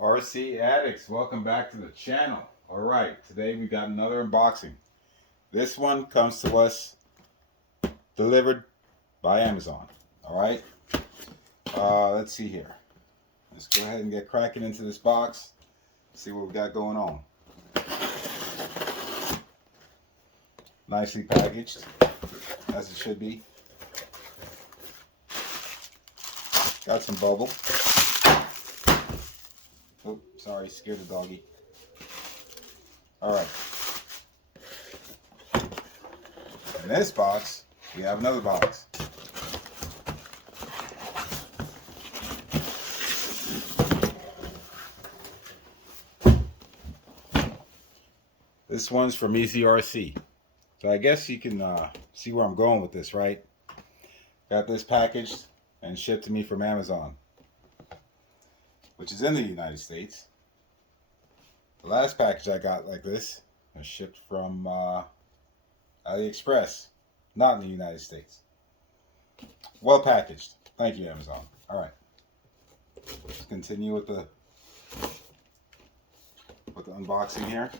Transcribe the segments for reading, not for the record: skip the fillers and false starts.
RC Addicts, welcome back to the channel. Alright, today we got another unboxing. This one comes to us delivered by Amazon. Alright, let's see here. Let's go ahead and get cracking into this box, see what we got going on. Nicely packaged, as it should be. Got some bubble. Oh, sorry, scared the doggy. Alright. In this box, we have another box. This one's from EazyRC. So I guess you can see where I'm going with this, right? Got this packaged and shipped to me from Amazon, which is in the United States. The last package I got like this was shipped from AliExpress, not in the United States. Well packaged. Thank you, Amazon. All right, let's continue with the unboxing here.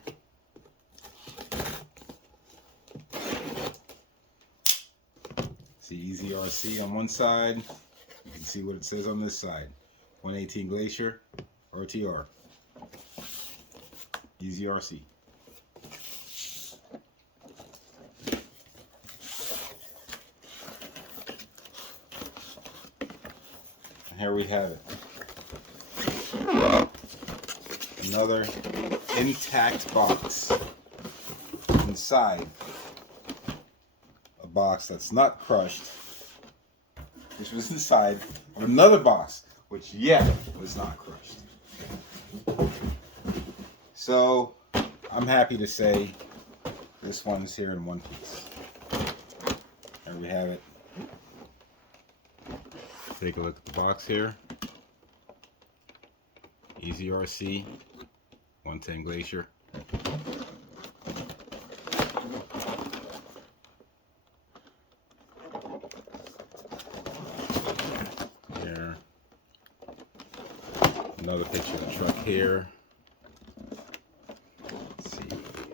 See EazyRC on one side. You can see what it says on this side. 118 Glacier, RTR. EazyRC. And here we have it. Another intact box. Inside a box that's not crushed. This was inside of another box, which yet was not crushed. So I'm happy to say this one is here in one piece. There we have it. Take a look at the box here. EazyRC 110 Glacier. Here. Another picture of the truck here. Let's see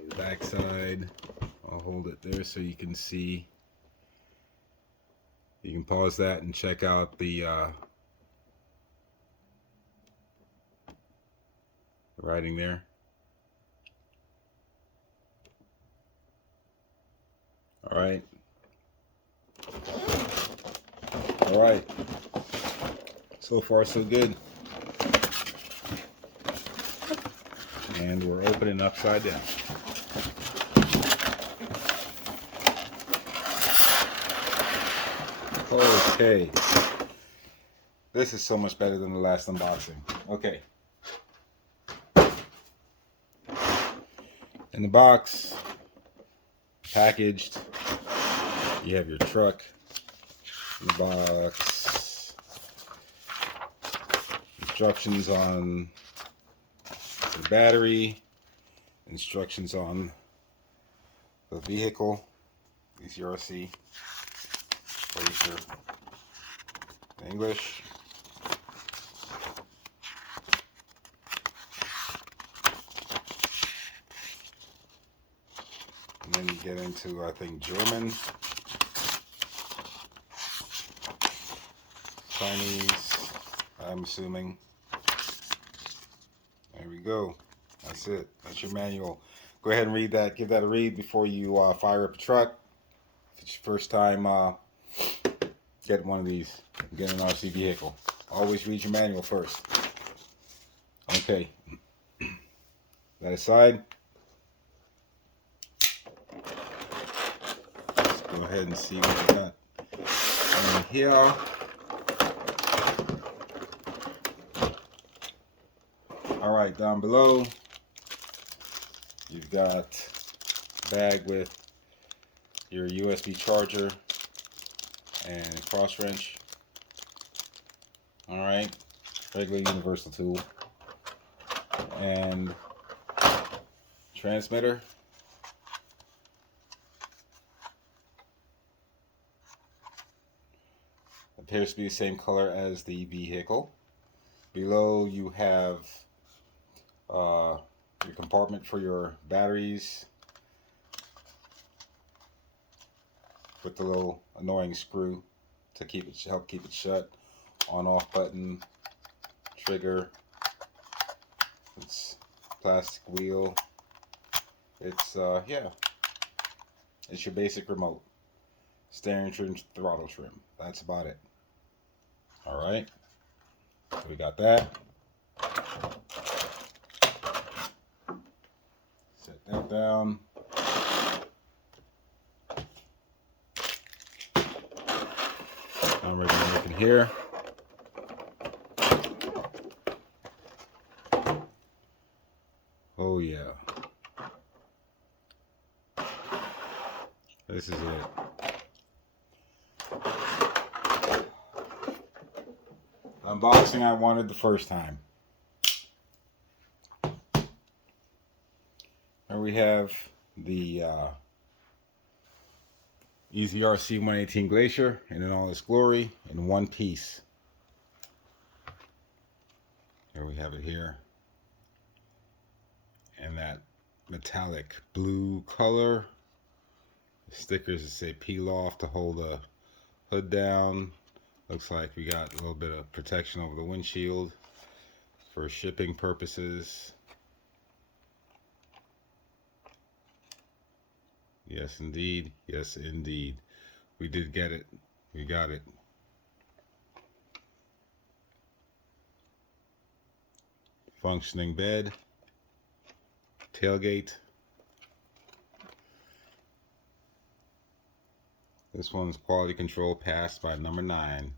the back side. I'll hold it there so you can see. You can pause that and check out the writing there. All right. All right. So far, so good. And we're opening upside down. Okay. This is so much better than the last unboxing. Okay. In the box, packaged, you have your truck. In the box, instructions on the battery, instructions on the vehicle, EazyRC Glacier, English. And then you get into, I think, German, Chinese, I'm assuming. There we go. That's it. That's your manual. Go ahead and read that. Give that a read before you fire up a truck. If it's your first time getting one of these, get an RC vehicle. Always read your manual first. Okay. That aside, let's go ahead and see what we got in here. Alright, down below, you've got a bag with your USB charger and a cross wrench. Alright, regular universal tool. And transmitter. Appears to be the same color as the vehicle. Below you have your compartment for your batteries with the little annoying screw to help keep it shut. On-off button, trigger. It's plastic wheel. It's yeah, it's your basic remote. Steering trim, throttle trim. That's about it. All right, so we got that. Set that down. I'm ready to look in here. Oh yeah. This is it. Unboxing I wanted the first time. Here we have the EazyRC 118 Glacier in all its glory in one piece. Here we have it here. And that metallic blue color. The stickers that say peel off to hold the hood down. Looks like we got a little bit of protection over the windshield for shipping purposes. Yes, indeed. Yes, indeed. We did get it. We got it. Functioning bed. Tailgate. This one's quality control passed by number 9.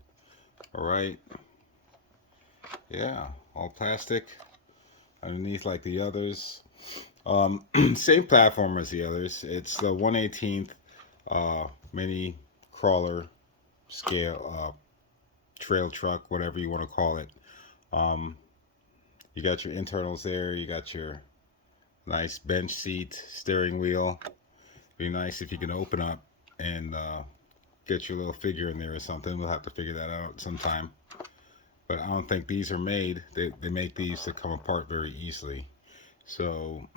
All right. Yeah, all plastic underneath like the others. Same platform as the others. It's the 1/18th mini crawler scale trail truck, whatever you want to call it. You got your internals there. You got your nice bench seat, steering wheel. Be nice if you can open up and get your little figure in there or something. We'll have to figure that out sometime. But I don't think these are made. They make these to come apart very easily. So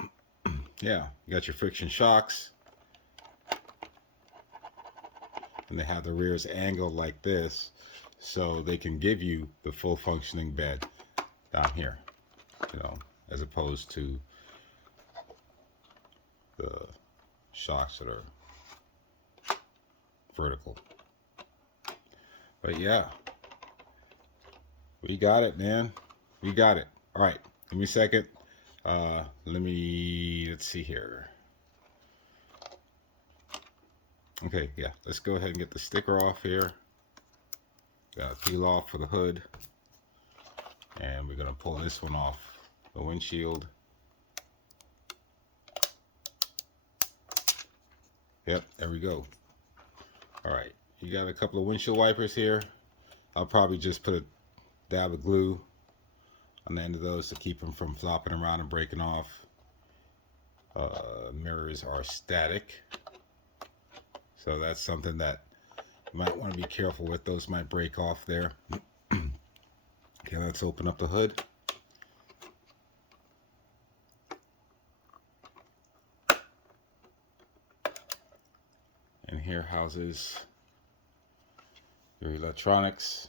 yeah, you got your friction shocks. And they have the rears angled like this so they can give you the full functioning bed down here, you know, as opposed to the shocks that are vertical. But yeah, we got it, man. We got it. All right, give me a second. Let's see here. Okay, yeah, let's go ahead and get the sticker off here. Got to peel off for the hood. And we're going to pull this one off the windshield. Yep, there we go. All right, you got a couple of windshield wipers here. I'll probably just put a dab of glue on the end of those to keep them from flopping around and breaking off. Mirrors are static, so that's something that you might want to be careful with. Those might break off there. Okay, let's open up the hood. And here houses your electronics.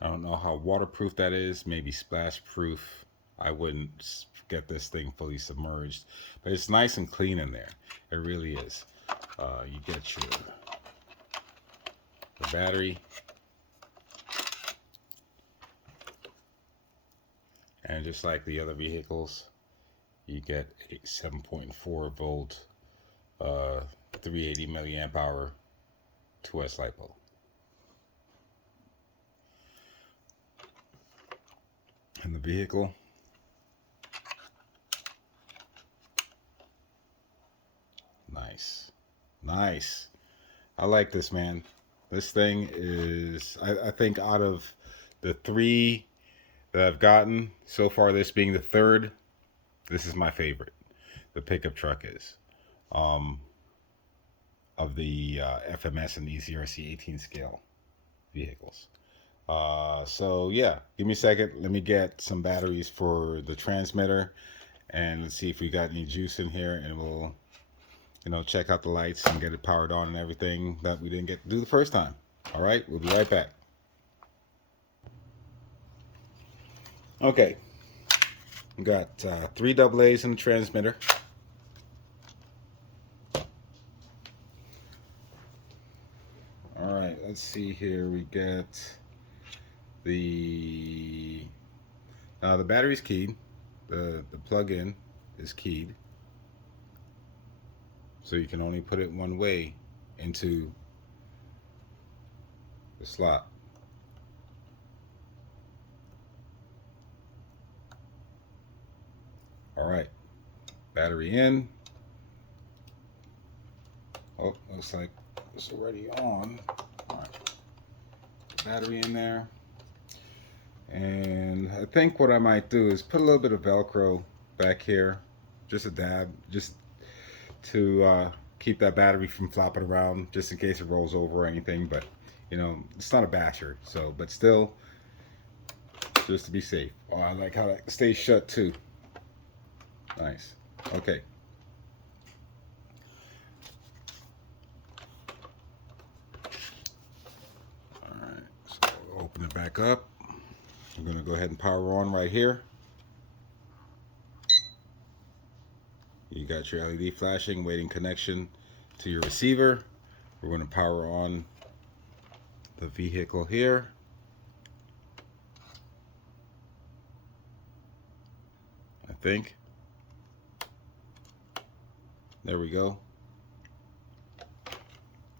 I don't know how waterproof that is, maybe splash proof. I wouldn't get this thing fully submerged, but it's nice and clean in there. It really is. You get your battery, and just like the other vehicles, you get a 7.4 volt 380 milliamp hour 2S LiPo. And the vehicle, nice. I like this, man. This thing is, I think out of the 3 that I've gotten so far, this being the 3rd, this is my favorite. The pickup truck is of the FMS and EazyRC 18 scale vehicles. So yeah, give me a second. Let me get some batteries for the transmitter, and let's see if we got any juice in here, and we'll, check out the lights and get it powered on and everything that we didn't get to do the first time. All right, we'll be right back. Okay, we got 3 AA's in the transmitter. All right, let's see here. We get the battery's keyed. The plug-in is keyed, so you can only put it one way into the slot. All right, battery in. Oh, looks like it's already on. All right, battery in there. And I think what I might do is put a little bit of Velcro back here, just a dab, just to keep that battery from flopping around, just in case it rolls over or anything. But it's not a basher, so, but still, just to be safe. Oh, I like how that stays shut too. Nice. Okay. All right, so we'll open it back up. I'm going to go ahead and power on right here. You got your LED flashing, waiting connection to your receiver. We're going to power on the vehicle here. I think. There we go.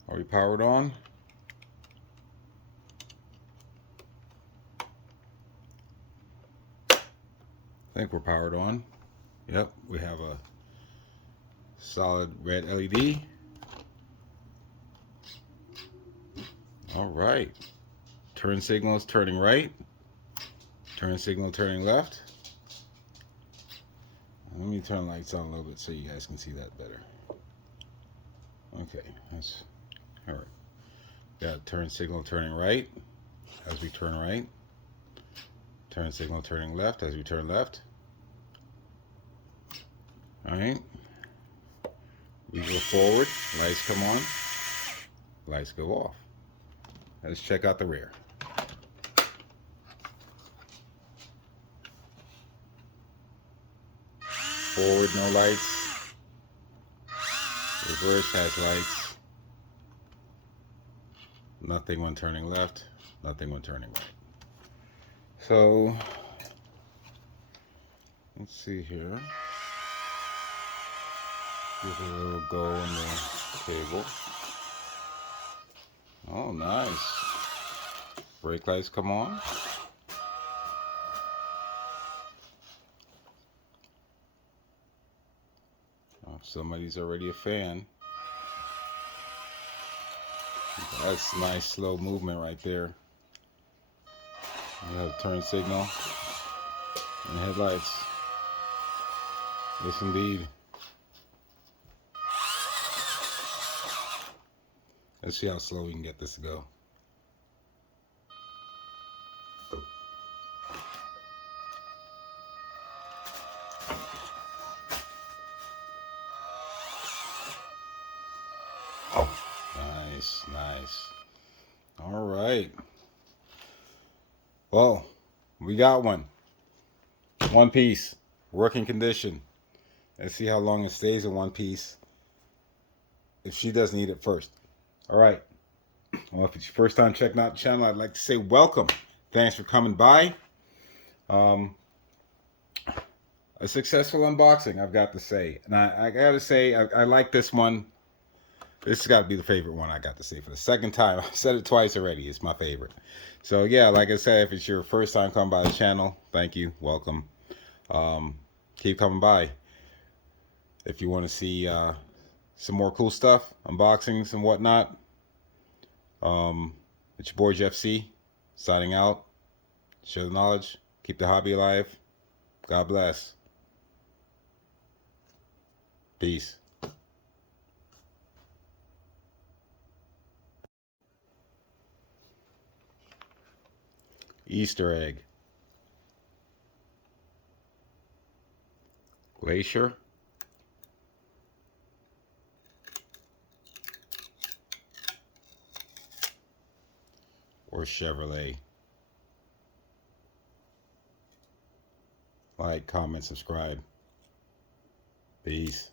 Are we powered on? I think we're powered on. Yep, we have a solid red LED. All right. Turn signal is turning right. Turn signal turning left. Let me turn the lights on a little bit so you guys can see that better. Okay, that's all right. Got turn signal turning right as we turn right. Turn signal turning left as we turn left. All right. We go forward. Lights come on. Lights go off. Let's check out the rear. Forward, no lights. Reverse has lights. Nothing when turning left. Nothing when turning right. So, let's see here. Give it a little go on the cable. Oh, nice. Brake lights come on. Oh, somebody's already a fan. That's nice slow movement right there. We have turn signal and headlights. Yes, indeed. Let's see how slow we can get this to go. Nice, nice. All right. Well, we got one. One piece. Working condition. Let's see how long it stays in one piece if she doesn't eat it first. All right. Well, if it's your first time checking out the channel, I'd like to say welcome. Thanks for coming by. A successful unboxing, I've got to say. And I got to say, I like this one. This has got to be the favorite one, I got to say, for the second time. I've said it twice already. It's my favorite. So, yeah, like I said, if it's your first time coming by the channel, thank you. Welcome. Keep coming by. If you want to see some more cool stuff, unboxings and whatnot, it's your boy Jeff C. Signing out. Share the knowledge. Keep the hobby alive. God bless. Peace. Easter egg. Glacier. Or Chevrolet. Like, comment, subscribe. Peace.